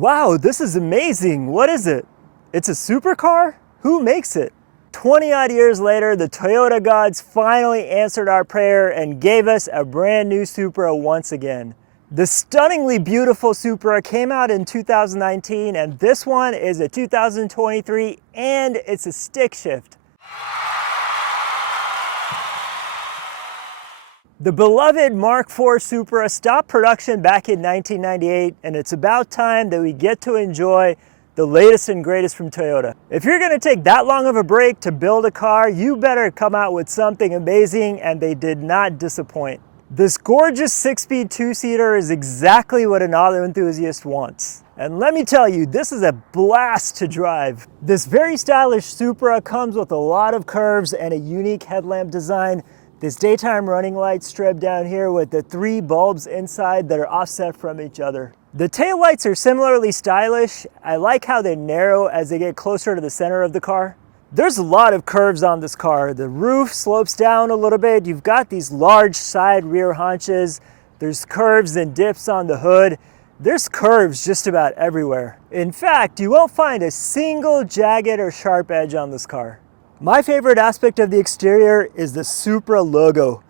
Wow, this is amazing. What is it? It's a supercar? Who makes it? 20 odd years later, the Toyota gods finally answered our prayer and gave us a brand new Supra once again. The stunningly beautiful Supra came out in 2019, and this one is a 2023, and it's a stick shift. The beloved Mark IV Supra stopped production back in 1998, and it's about time that we get to enjoy the latest and greatest from Toyota. If you're going to take that long of a break to build a car, you better come out with something amazing, and they did not disappoint. This gorgeous 6-speed two-seater is exactly what an auto enthusiast wants. And let me tell you, this is a blast to drive. This very stylish Supra comes with a lot of curves and a unique headlamp design. This daytime running light strip down here with the 3 bulbs inside that are offset from each other. The taillights are similarly stylish. I like how they narrow as they get closer to the center of the car. There's a lot of curves on this car. The roof slopes down a little bit. You've got these large side rear haunches. There's curves and dips on the hood. There's curves just about everywhere. In fact, you won't find a single jagged or sharp edge on this car. My favorite aspect of the exterior is the Supra logo.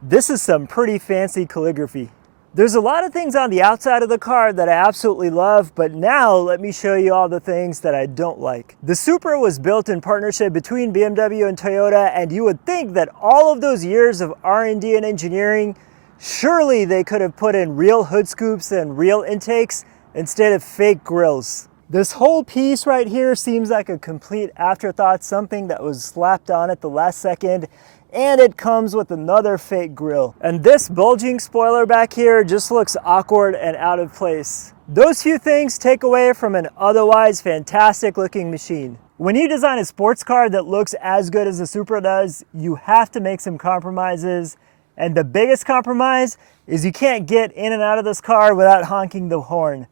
This is some pretty fancy calligraphy. There's a lot of things on the outside of the car that I absolutely love, but now let me show you all the things that I don't like. The Supra was built in partnership between BMW and Toyota, and you would think that all of those years of R&D and engineering, surely they could have put in real hood scoops and real intakes instead of fake grills. This whole piece right here seems like a complete afterthought, something that was slapped on at the last second, and it comes with another fake grille. And this bulging spoiler back here just looks awkward and out of place. Those few things take away from an otherwise fantastic looking machine. When you design a sports car that looks as good as the Supra does, you have to make some compromises. And the biggest compromise is you can't get in and out of this car without honking the horn.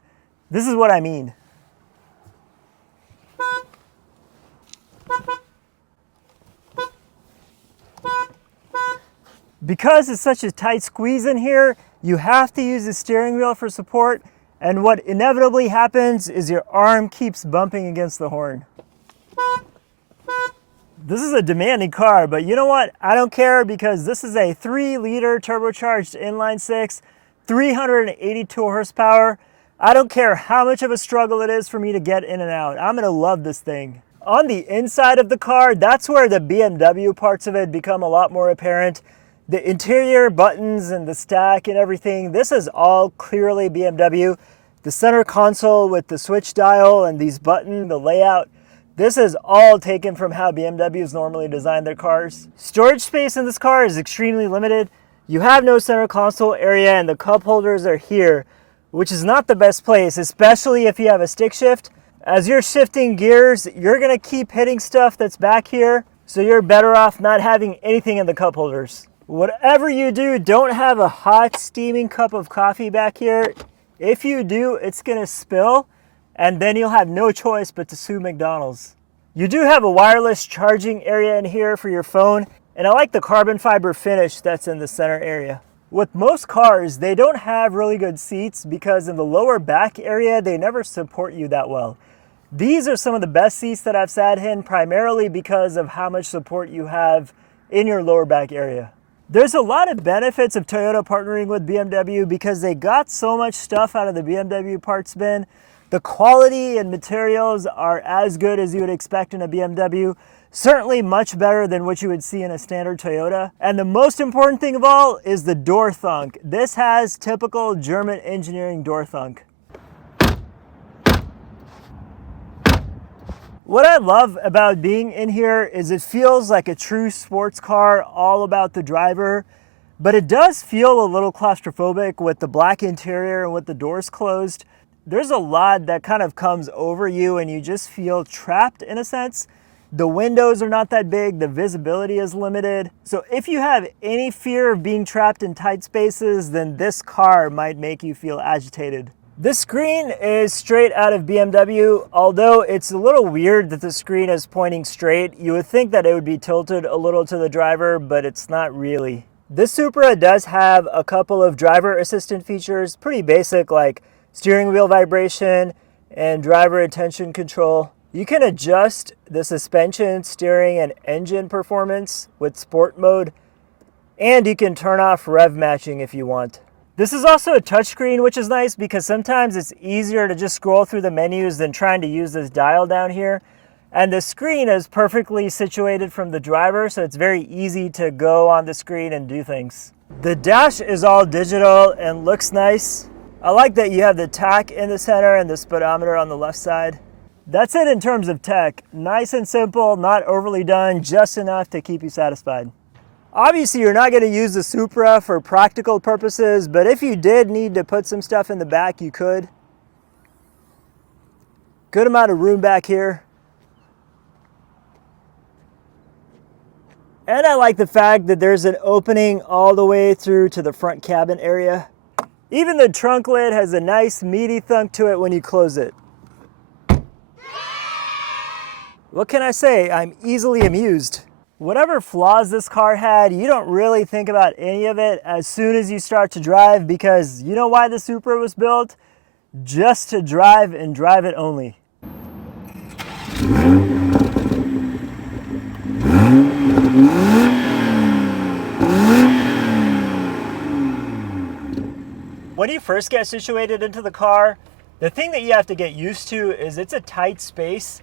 This is what I mean. Because it's such a tight squeeze in here, you have to use the steering wheel for support, and what inevitably happens is your arm keeps bumping against the horn. This is a demanding car, but you know what? I don't care, because this is a 3-liter turbocharged inline-6, 382 horsepower. I don't care how much of a struggle it is for me to get in and out. I'm gonna love this thing. On the inside of the car, that's where the BMW parts of it become a lot more apparent. The interior buttons and the stack and everything, this is all clearly BMW. The center console with the switch dial and these buttons, the layout, this is all taken from how BMWs normally design their cars. Storage space in this car is extremely limited. You have no center console area, and the cup holders are here, which is not the best place, especially if you have a stick shift. As you're shifting gears, you're gonna keep hitting stuff that's back here, so you're better off not having anything in the cup holders. Whatever you do, don't have a hot steaming cup of coffee back here. If you do, it's gonna spill, and then you'll have no choice but to sue McDonald's. You do have a wireless charging area in here for your phone, and I like the carbon fiber finish that's in the center area. With most cars, they don't have really good seats because in the lower back area, they never support you that well. These are some of the best seats that I've sat in, primarily because of how much support you have in your lower back area. There's a lot of benefits of Toyota partnering with BMW because they got so much stuff out of the BMW parts bin. The quality and materials are as good as you would expect in a BMW, certainly much better than what you would see in a standard Toyota. And the most important thing of all is the door thunk. This has typical German engineering door thunk. What I love about being in here is it feels like a true sports car, all about the driver, but it does feel a little claustrophobic with the black interior and with the doors closed. There's a lot that kind of comes over you and you just feel trapped in a sense. The windows are not that big, the visibility is limited. So if you have any fear of being trapped in tight spaces, then this car might make you feel agitated. This screen is straight out of BMW, although it's a little weird that the screen is pointing straight. You would think that it would be tilted a little to the driver, but it's not really. This Supra does have a couple of driver assistant features, pretty basic, like steering wheel vibration and driver attention control. You can adjust the suspension, steering, and engine performance with sport mode, and you can turn off rev matching if you want. This is also a touchscreen, which is nice because sometimes it's easier to just scroll through the menus than trying to use this dial down here. And the screen is perfectly situated from the driver, so it's very easy to go on the screen and do things. The dash is all digital and looks nice. I like that you have the tach in the center and the speedometer on the left side. That's it in terms of tech. Nice and simple, not overly done, just enough to keep you satisfied. Obviously, you're not going to use the Supra for practical purposes, but if you did need to put some stuff in the back, you could. Good amount of room back here. And I like the fact that there's an opening all the way through to the front cabin area. Even the trunk lid has a nice meaty thunk to it when you close it. What can I say? I'm easily amused. Whatever flaws this car had, you don't really think about any of it as soon as you start to drive, because you know why the Supra was built? Just to drive and drive it only. When you first get situated into the car, the thing that you have to get used to is it's a tight space.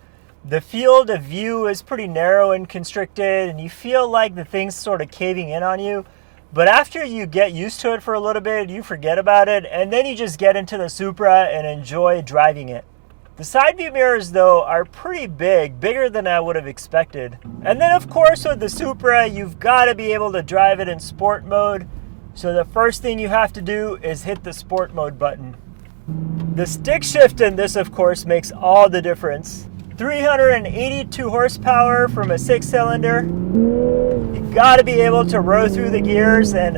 The field of view is pretty narrow and constricted, and you feel like the thing's sort of caving in on you. But after you get used to it for a little bit, you forget about it, and then you just get into the Supra and enjoy driving it. The side view mirrors, though, are pretty big, bigger than I would have expected. And then, of course, with the Supra, you've got to be able to drive it in sport mode. So the first thing you have to do is hit the sport mode button. The stick shift in this, of course, makes all the difference. 382 horsepower from a 6-cylinder. You gotta be able to row through the gears, and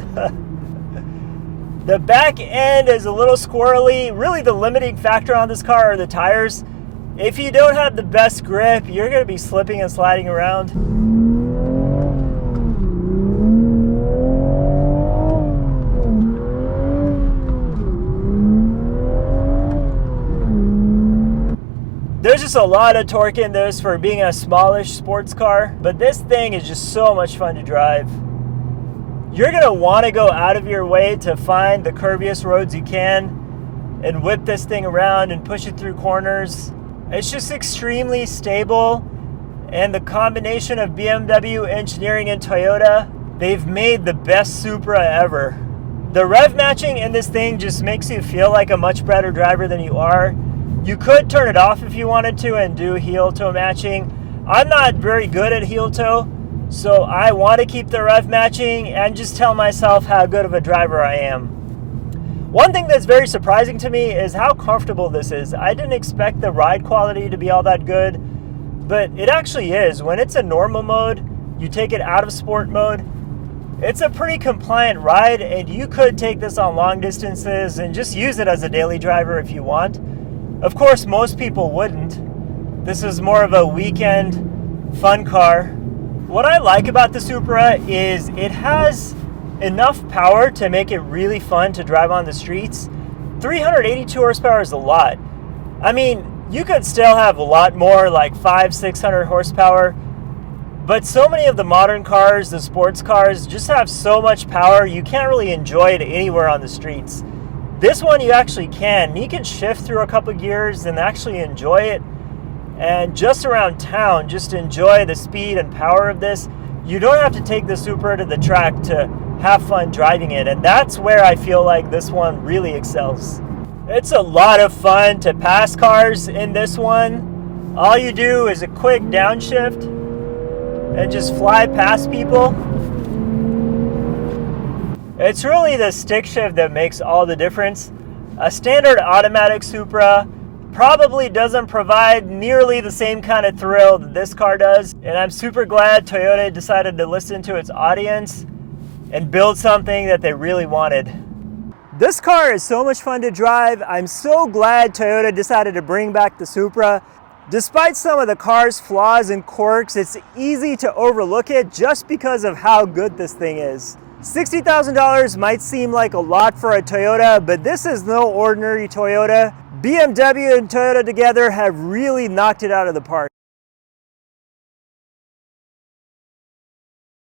the back end is a little squirrely. Really, the limiting factor on this car are the tires. If you don't have the best grip, you're gonna be slipping and sliding around. There's just a lot of torque in this for being a smallish sports car, but this thing is just so much fun to drive. You're gonna wanna go out of your way to find the curviest roads you can and whip this thing around and push it through corners. It's just extremely stable, and the combination of BMW engineering and Toyota, they've made the best Supra ever. The rev matching in this thing just makes you feel like a much better driver than you are. You could turn it off if you wanted to and do heel toe matching. I'm not very good at heel toe, so I want to keep the rev matching and just tell myself how good of a driver I am. One thing that's very surprising to me is how comfortable this is. I didn't expect the ride quality to be all that good, but it actually is. When it's a normal mode, you take it out of sport mode, it's a pretty compliant ride, and you could take this on long distances and just use it as a daily driver if you want. Of course, most people wouldn't. This is more of a weekend fun car. What I like about the Supra is it has enough power to make it really fun to drive on the streets. 382 horsepower is a lot. I mean, you could still have a lot more, like 500-600 horsepower, but so many of the modern cars, the sports cars, just have so much power, you can't really enjoy it anywhere on the streets. This one you actually can. You can shift through a couple gears and actually enjoy it. And just around town, just enjoy the speed and power of this. You don't have to take the Supra to the track to have fun driving it. And that's where I feel like this one really excels. It's a lot of fun to pass cars in this one. All you do is a quick downshift and just fly past people. It's really the stick shift that makes all the difference. A standard automatic Supra probably doesn't provide nearly the same kind of thrill that this car does, and I'm super glad Toyota decided to listen to its audience and build something that they really wanted. This car is so much fun to drive. I'm so glad Toyota decided to bring back the Supra. Despite some of the car's flaws and quirks, it's easy to overlook it just because of how good this thing is. $60,000 might seem like a lot for a Toyota, but this is no ordinary Toyota. BMW and Toyota together have really knocked it out of the park.